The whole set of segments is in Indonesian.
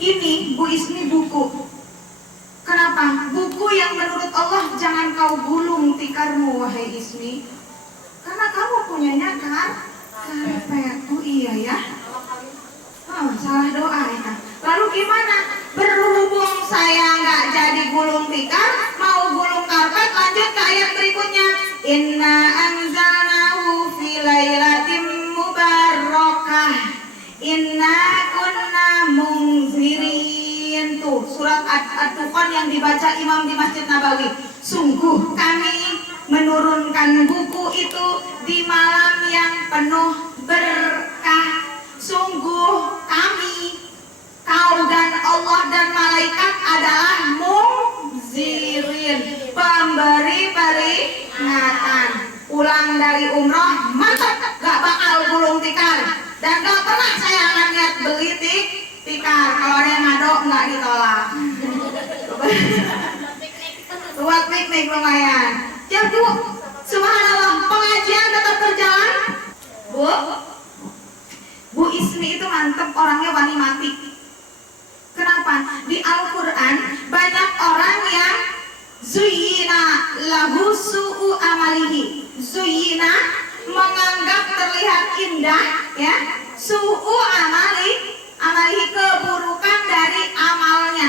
Ini Bu Ismi buku. Kenapa? Buku yang menurut Allah jangan kau gulung tikarmu wahai Ismi. Karena kamu punyanya karpet. Oh iya ya. Salah doa ya. Lalu gimana? Berhubung saya nggak jadi gulung tikar, mau gulung karpet, lanjut ke ayat berikutnya. Inna anzalnahu fi lailatin mubarakah. Inna kunna munzirin. Tuh surat Ad-Dukhan yang dibaca imam di Masjid Nabawi. Sungguh kami menurunkan buku itu di malam yang penuh berkah. Sungguh kami, kau dan Allah dan malaikat adalah munzirin, pemberi peringatan. Pulang dari umroh mantap, gak bakal gulung tikar. Dan gak pernah saya akan niat beli tikar. Kalau ada yang ngado nggak ditolak. Buat piknik lumayan. Ya Bu, subhanallah, pengajian tetap berjalan. Bu Ismi itu mantep, orangnya wani mati. Kenapa? Di Al-Quran banyak orang yang zuyina lahu su'u amalihi. Zuyina menganggap terlihat indah, ya, su'u amalihi keburukan dari amalnya.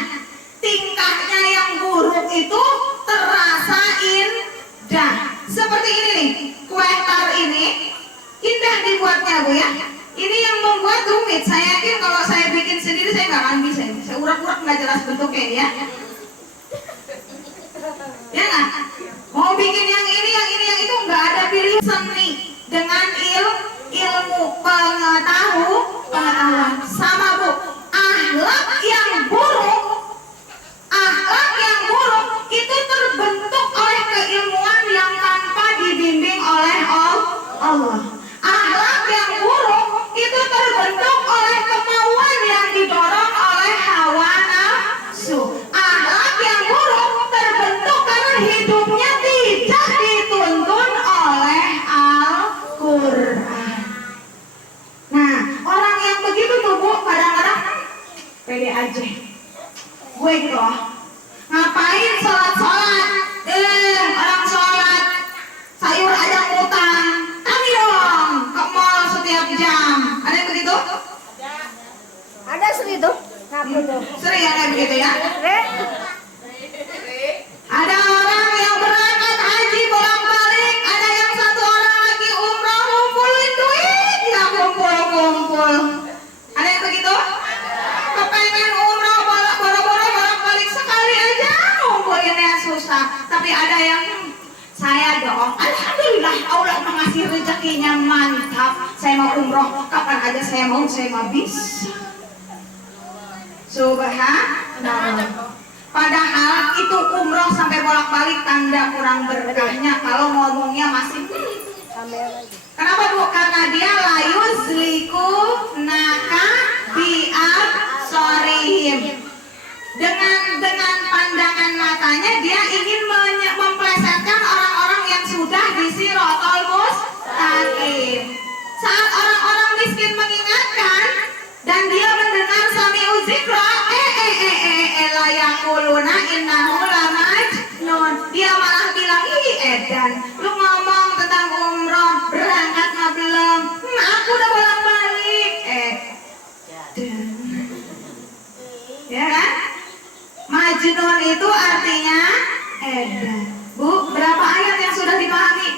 Tingkahnya yang buruk itu terasa indah. Seperti ini nih, kue tar ini indah dibuatnya Bu ya. Ini yang membuat rumit. Saya yakin kalau saya bikin sendiri saya nggak akan bisa. Saya urak-urak nggak jelas bentuknya ya. Ya nggak? Mau bikin yang ini yang itu nggak ada pilihan. Seni dengan ilmu pengetahuan sama Bu. Akhlak yang buruk itu terbentuk oleh keilmuan yang tanpa dibimbing oleh Allah. Akhlak yang buruk itu terbentuk oleh kemauan yang didorong oleh hawa nafsu. Akhlak yang buruk terbentuk karena hidupnya tidak dituntun oleh Al-Quran. Nah, orang yang begitu tuh Bu, kadang-kadang pede aja. Gue gitu loh. Ngapain sholat? Orang sholat sayur aja ngutang. Kami dong ke mall setiap jam. Ada yang begitu? Ada sering tuh. Sering ya kayak begitu ya? Ada orang yang berangkat haji bolak-balik, ada yang satu orang lagi umroh ngumpulin duit, nggak kumpul. Ada yang begitu? Kepengen umroh bolak-balik sekali aja ngumpulinnya susah. Tapi ada yang saya dong, alhamdulillah Allah mengasih rezekinya mantap. Saya mau umroh kapan aja saya mau bisa. Subhanallah. Padahal itu umroh sampai bolak-balik tanda kurang berkahnya kalau ngomongnya masih kenapa Bu? Karena dia layuzliku naka biar sorihim. Dengan pandangan matanya dia ingin memplesetkan orang-orang yang sudah di sirotol mustaqim. Saat orang-orang miskin mengingatkan dan dia mendengar sami'u zikra layakuluna innahu lamajnun, dia malah bilang, ih edan, lu ngomong tentang umroh berangkat nggak belum? Aku udah bolak-balik. Edan, ya kan? Majnun itu artinya edan. Bu, berapa ayat yang sudah dipahami?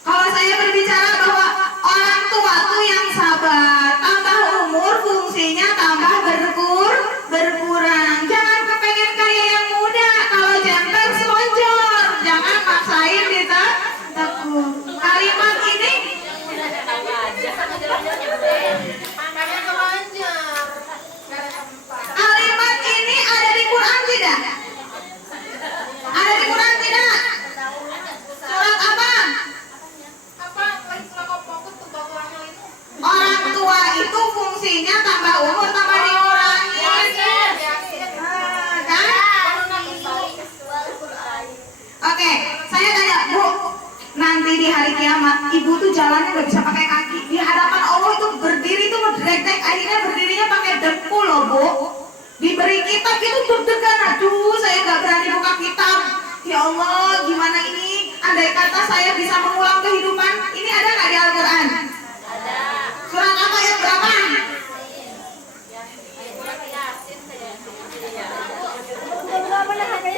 Kalau saya berbicara bahwa orang tua tuh yang sabar, tambah umur fungsinya tambah berkurang. Jangan kepengen kayak yang muda, kalau jemper selonjor, jangan maksain ditekuk. Kalimat ini ada di Quran tidak? Ada di Quran tidak? Surat apa? Orang tua itu fungsinya tambah umur tambah dikurangi. Kan? Oke, saya tanya Bu, nanti di hari kiamat ibu tuh jalannya nggak bisa pakai kaki. Di hadapan Allah itu berdiri tuh ngedrek-drek, akhirnya berdirinya pakai dengkul. Allah, gimana ini? Andai kata saya bisa mengulang kehidupan, ini ada nggak di Al-Quran? Ada. Surat apa ayat berapa?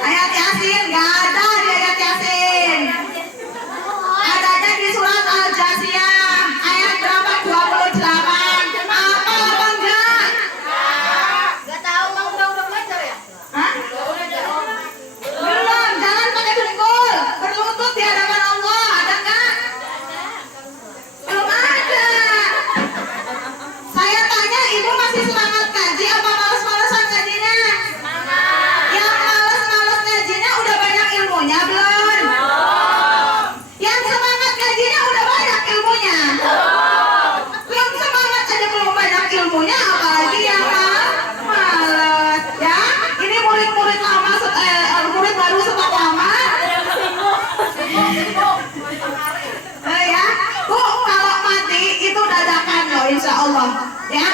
Ayat Yasin, nggak ada di ayat Yasin. Adanya di surat Al-Jasiyah, ayat berapa? 28. Apa apa enggak? Gak tahu, udah belajar ya? Hah? Belum, jangan pakai dengkul. Berlutut di hadapan Allah, ada nggak? Belum ada. Saya tanya, ibu masih semangat ngaji apa males-malesan ngajinya? Yang males-males ngajinya udah banyak ilmunya belum? Yang semangat ngajinya udah banyak ilmunya? Belum semangat aja belum banyak ilmunya, apalagi yang males. Ya, ini murid-murid lama, murid baru sepak lama. Ya, Bu, kalau mati itu dadakan loh, insya Allah. Ya,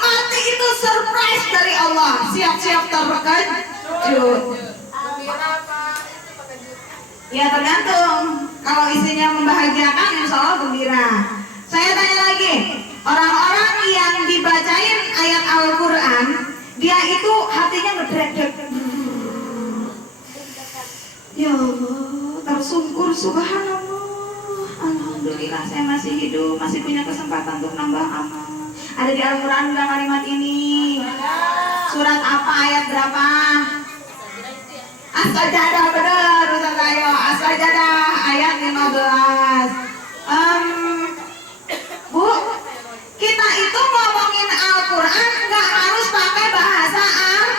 mati itu surprise dari Allah. Siap-siap terkejut. Ya tergantung. Kalau isinya membahagiakan, insya Allah gembira. Saya tanya lagi, orang-orang yang dibacain ayat Al-Quran, dia itu hatinya ngedrek-drek. Ya Allah, tersungkur, subhanallah. Alhamdulillah saya masih hidup, masih punya kesempatan untuk nambah amal. Ada di Al-Quran nggak kalimat ini? Surat apa, ayat berapa? As-Sajdah, benar Ustaz Ayo. As-Sajdah ayat 15. Bu, kita itu ngomongin Al-Quran nggak harus pakai bahasa Arab.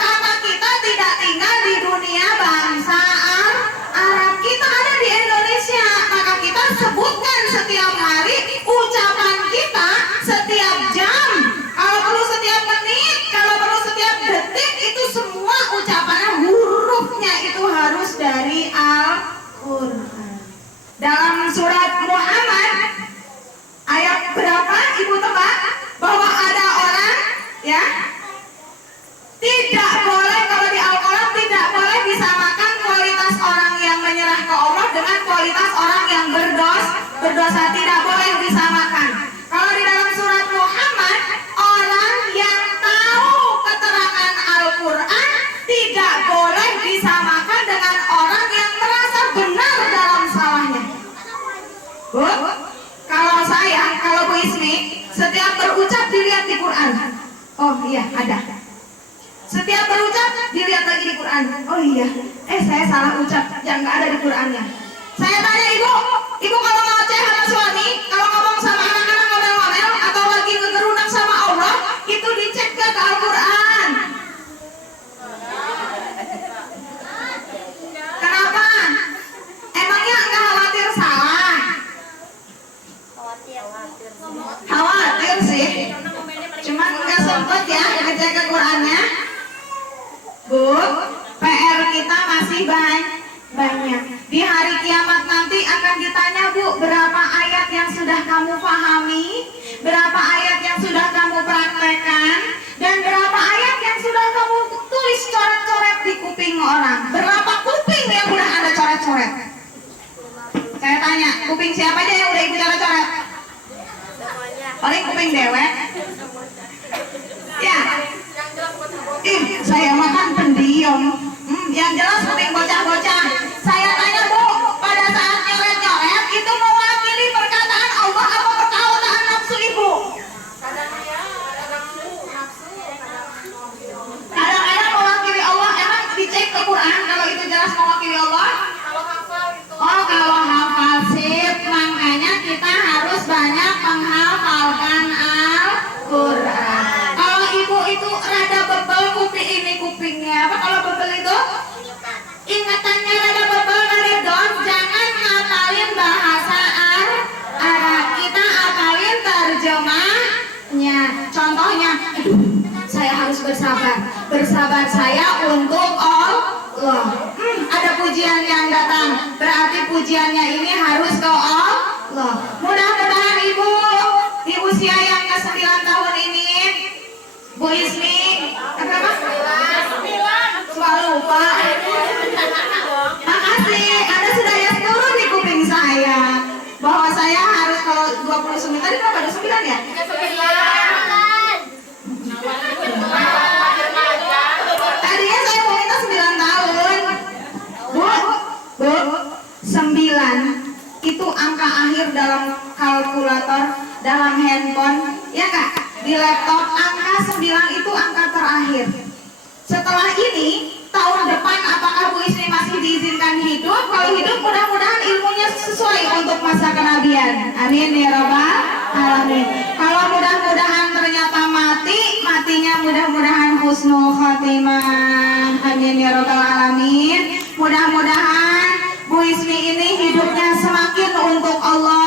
Karena kita tidak tinggal di dunia bangsa Arab. Kita ada di Indonesia, maka kita sebutkan setiap hari ucapan kita, setiap jam, kalau perlu setiap menit, kalau perlu setiap detik, itu semua ucapannya, hurufnya itu harus dari Al-Quran. Dalam surat Muhammad ayat berapa ibu tebak? Bahwa ada orang ya tidak boleh, kalau di Al-Quran tidak boleh disamakan kualitas orang yang menyerah ke Allah dengan kualitas orang yang berdosa, tidak boleh disamakan. Kalau di dalam surat Muhammad, orang yang tahu keterangan Al-Quran tidak boleh disamakan dengan orang yang merasa benar dalam salahnya. Bu, kalau Bu Ismi setiap berucap dilihat di Quran. Oh iya, ada. Setiap berucap dilihat lagi di Quran. Oh iya, saya salah ucap yang nggak ada di Qurannya. Saya tanya ibu kalau ngoceh sama suami, kalau ngomong sama anak-anak ngomel-ngomel, atau lagi ngegerunak sama Allah, itu dicek ke Al-Quran. Kenapa? Emangnya nggak khawatir salah? Khawatir sih, cuman nggak sempet ya ngecek ke Qurannya. Bu, PR kita masih banyak. Di hari kiamat nanti akan ditanya, Bu, berapa ayat yang sudah kamu pahami, berapa ayat yang sudah kamu praktekkan, dan berapa ayat yang sudah kamu tulis coret-coret di kuping orang. Berapa kuping yang udah Anda coret-coret? Saya tanya, kuping siapa aja yang udah Ibu coret-coret? Paling kuping dewek. Ya. Saya makan pendiam. Yang jelas kuping bocah-bocah. Saya tanya, Bu, pada saat nyoret-nyoret itu mewakili perkataan Allah apa perkataan nafsu Ibu? Kadang-kadang mewakili Allah. Emang dicek ke Quran kalau itu jelas mewakili Allah? Oh, kalau hafal sip. Makanya kita harus banyak menghafalkan Al-Quran. Kalau Ibu itu rada bebel kupingnya apa? Kalau bebel itu ingatannya rada bebel, rada down, jangan ngapalin bahasa Arab. Kita apalin terjemahnya. Contohnya, saya harus bersabar saya untuk Allah. Ada pujian yang datang, berarti pujiannya ini harus ke Allah. Mudah-mudahan Ibu di usia yang ke-9 tahun ini, Bu Ismi, berapa? 9. Suka lupa. Jawab, angka 9 itu angka terakhir. Setelah ini, tahun depan apakah Bu Ismi masih diizinkan hidup? Kalau hidup mudah-mudahan ilmunya sesuai untuk masa kenabian. Amin ya rabbal alamin. Kalau mudah-mudahan ternyata mati, matinya mudah-mudahan husnul khotimah. Amin ya rabbal alamin. Mudah-mudahan Bu Ismi ini hidupnya semakin untuk Allah,